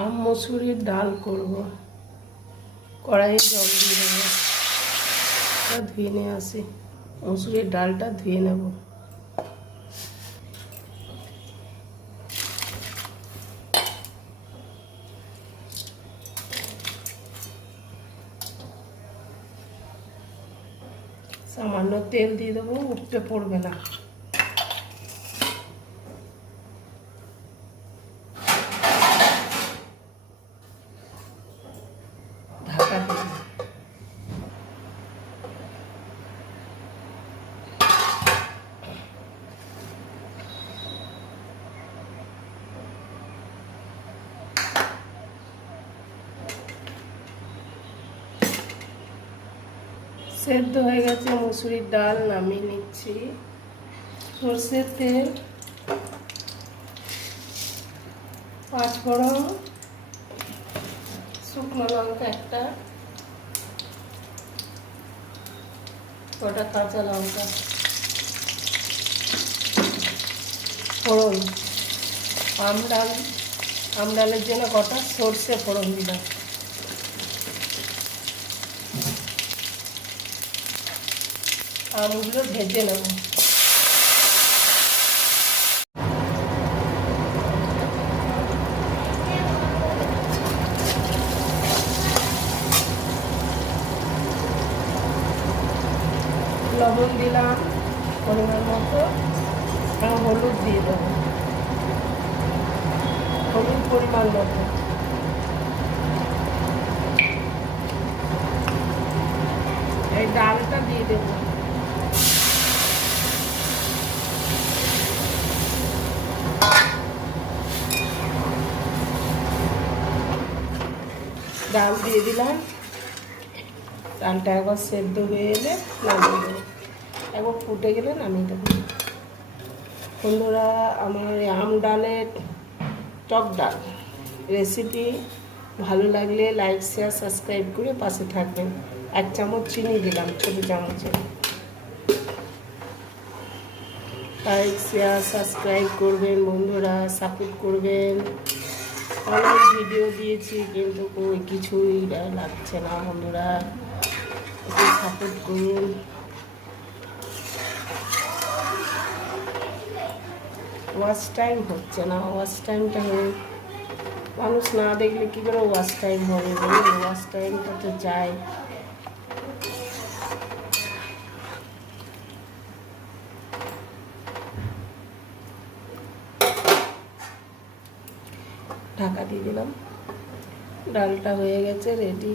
আম, মসুরির ডাল করব। কড়াইয়ে জল দিয়ে দেবো ধুয়ে নিয়ে আসি। মসুরির ডালটা ধুয়ে নেব। সামান্য তেল দিয়ে দেবো, উঠতে পড়বে না। সেদ্ধ হয়ে গেছে, মুসুরির ডাল নামিয়ে নিচ্ছি। সর্ষের তেল, পাঁচ ফোড়ন, শুকনো লঙ্কা একটা, কটা কাঁচা লঙ্কা, ফোড়ন। আমডাল, আমডালের জন্য কটা সর্ষে ফোড়ন দিলাম। আমগুলো ভেজে নেব। লবণ দিলাম পরিমাণ মতো এবং হলুদ দিয়ে দেবো। হলুদ পরিমাণ মতো। এই ডালটা দিয়ে দেবো। ডাল দিয়ে দিলাম। ডালটা একবার সেদ্ধ হয়ে এলে নামিয়ে দেবো একবার ফুটে গেলে নামিয়ে দেবো বন্ধুরা, আমার আম ডালের টক ডাল রেসিপি ভালো লাগলে লাইক শেয়ার সাবস্ক্রাইব করে পাশে থাকবেন। এক চামচ চিনি দিলাম, ছোটো চামচে। লাইক শেয়ার সাবস্ক্রাইব করবেন বন্ধুরা সাপোর্ট করবেন। অনেক ভিডিও দিয়েছি, কিন্তু কিছুই লাগছে না বন্ধুরা। একটু সাপোর্ট করুন। ওয়াচ টাইম হচ্ছে না ওয়াচ টাইমটা হয়ে মানুষ না দেখলে কী করে ওয়াচ টাইম হবে বলুন? ওয়াচ টাইমটা তো চাই ঢাকা দিয়ে দিলাম। ডালটা হয়ে গেছে রেডি